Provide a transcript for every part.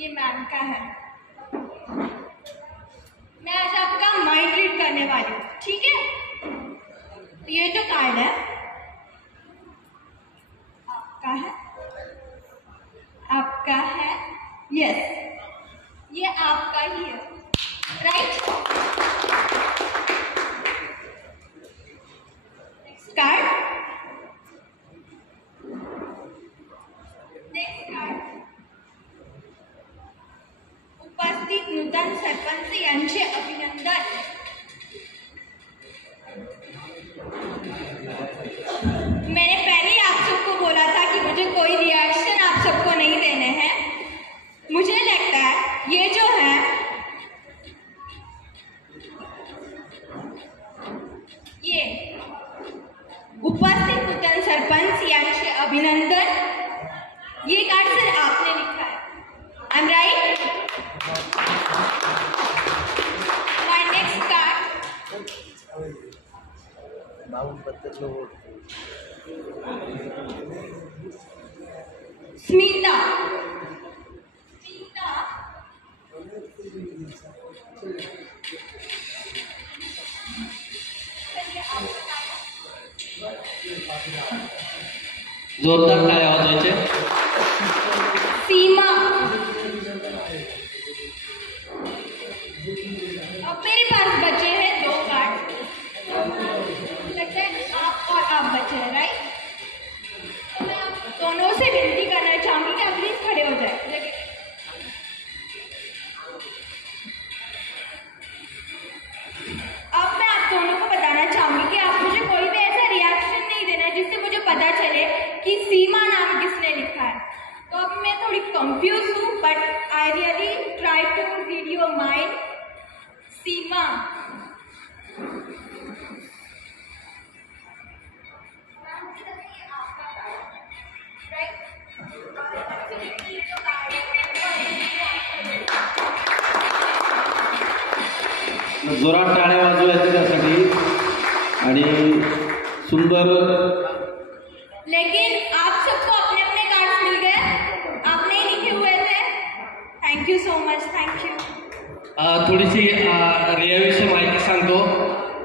ये मैम का है। मैं आज आपका माइंड रीड करने वाली हूँ, ठीक है? तो ये जो कार्ड है आपका है, यस, ये आपका ही है, राइट? नेक्स्ट कार्ड, उपस्थित नूतन सरपंच यांचे अभिनंदन। मैंने पहले आप सबको बोला था कि मुझे कोई रिएक्शन आप सबको नहीं देने हैं। मुझे लगता है ये जो है ये उपस्थित नूतन सरपंच यांचे अभिनंदन, ये कार्ड सर आपने लिखा है। I am right? My next card, Smita. जोरदार टाळ्या वाजवायचे। सीमा। अब मेरे पास बचे हैं 2 कार्ड, लगता है आप और आप बचे हैं, राइट? तो मैं आप दोनों से विनती करना चाहूंगी कि आप प्लीज खड़े हो जाए। अब मैं आप दोनों को बताना चाहूंगी कि आप मुझे कोई भी ऐसा रिएक्शन नहीं देना है जिससे मुझे पता चले कि सीमा नाम किसने लिखा है। तो अब मैं थोड़ी कंफ्यूज हूँ, but I really try to read your mind. Seema, जोरात टाळ्या वाजवायचे त्यासाठी आणि सुंदर। लेकिन आप सबको अपने अपने कार्ड्स मिल गए, आपने ही लिखे हुए थे। Thank you so much, thank you. थोडीशी रियाविषयी माहिती सांगतो।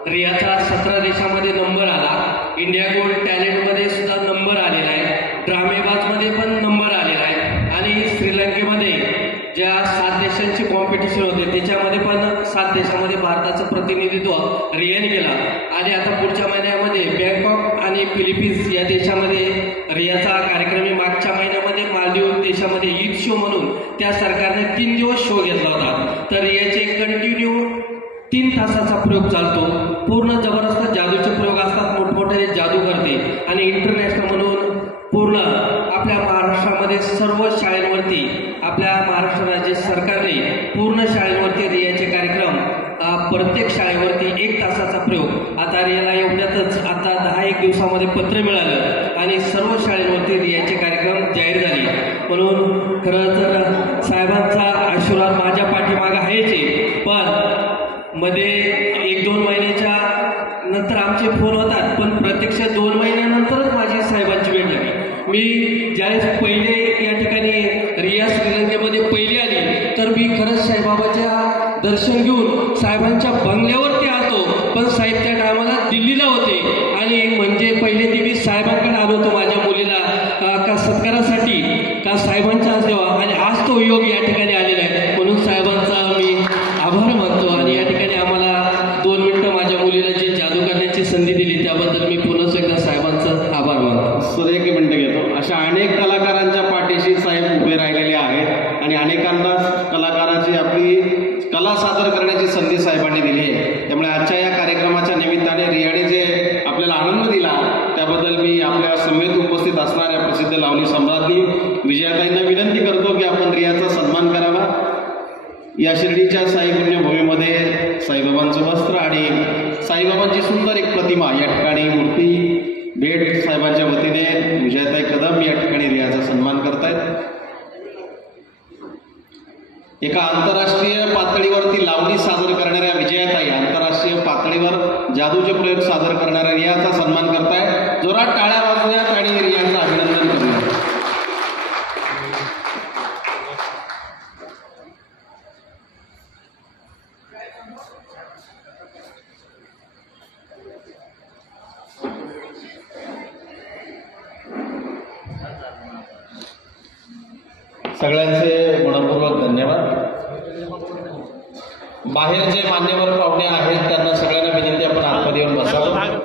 रियाचा 17 देशामध्ये नंबर आला, इंडिया गोल्ड टॅलेंटमध्ये सुद्धा नंबर आलेला आहे, ड्रामेबाजमध्ये पण नंबर आलेला आहे आणि श्रीलंकेमध्ये ज्या 7 देशांची कॉम्पिटिशन होते त्याच्यामध्ये पण 7 देशामध्ये भारताचं प्रतिनिधित्व रियाने केला आणि आता पुढच्या महिन्यामध्ये बँकॉक आणि फिलिपिन्स या देशामध्ये रियाचा कार्यक्रम मागच्या महिन्यामध्ये मालदीव देशामध्ये ईद शो म्हणून त्या सरकारने 3 दिवस शो घेतला होता। तर रियाचे कंटिन्यू 3 तासाचा प्रयोग चालतो, पूर्ण जबरदस्त जादूचे प्रयोग असतात, मोठमोठे जादू करते आणि इंटरनॅशनल म्हणून पूर्ण आपल्या महाराष्ट्रामध्ये सर्व शाळेंवरती आपल्या महाराष्ट्र राज्य सरकारने पूर्ण शाळेंवरती रियाचे कार्यक्रम प्रत्येक शाळेवरती 1 तासाचा प्रयोग। आता रियाला एवढ्यातच आता 10-1 दिवसामध्ये पत्र मिळालं आणि सर्व शाळेंवरती रियाचे कार्यक्रम जाहीर झाले। म्हणून खरं तर साहेबांचा आशीर्वाद माझ्या पाठीमागे आहेच, पण मध्ये 1-2 महिन्याच्या नंतर आमचे फोन होतात, पण प्रत्यक्ष 2 महिन्यानंतरच माझी साहेबांची भेट झाली। मी ज्यावेळेस पहिले या ठिकाणी रिया श्रीलंकेमध्ये पहिली आली तर मी खरंच साईबाबाच्या दर्शन घेऊन साहेबांच्या बंगल्यावरती आलो, पण साहेब त्या टायमाला दिल्लीला होते आणि म्हणजे पहिले ती मी साहेबांकडे आलो होतो माझ्या मुलीला का सत्कारासाठी, का साहेबांचा सेवा, आणि आज तो योग या ठिकाणी आलेला आहे। म्हणून साहेबांचा मी आभार मानतो आणि या ठिकाणी आम्हाला 2 मिनिटं माझ्या मुलीला जी जादू करण्याची संधी दिली त्याबद्दल मी पुन्हा एकदा साहेबांचा आभार मानतो। सर 1 मिनिट घेतो। अशा अनेक कलाकारांच्या पाठीशी साहेब उभे राहिलेले आहेत आणि अनेकांना कलाकाराची आपली कला सादर करण्याची संधी साहेबांनी दिली आहे। त्यामुळे आजच्या या कार्यक्रमाच्या निमित्ताने रियाने जे आपल्याला आनंद दिला त्याबद्दल मी आपल्या समेत उपस्थित असणाऱ्या प्रसिद्ध लावणी सम्राज्ञी विजयाताईंना विनंती करतो की आपण रियाचा सन्मान करावा। या शिर्डीच्या साई पुण्यभूमीमध्ये साईबाबांचं वस्त्र आणि साईबाबांची सुंदर एक प्रतिमा या ठिकाणी मूर्ती भेट साहेबांच्या वतीने विजयाताई कदम या ठिकाणी रियाचा सन्मान करतायत। एका आंतरराष्ट्रीय पातळीवरती लावणी सादर करणाऱ्या विजयाताई आंतरराष्ट्रीय पातळीवर जादूचे प्रयोग सादर करणाऱ्या रियाचा सन्मान करतायत। जोरात टाळ्या वाजवण्यात आणि रियाचं अभिनंदन करूया। सगळ्यांचे मनपूर्वक धन्यवाद. बाहेर जे मान्यवर पाहुणे आहेत त्यांना सगळ्यांना विनंती आपण आतमध्ये येऊन बसावं.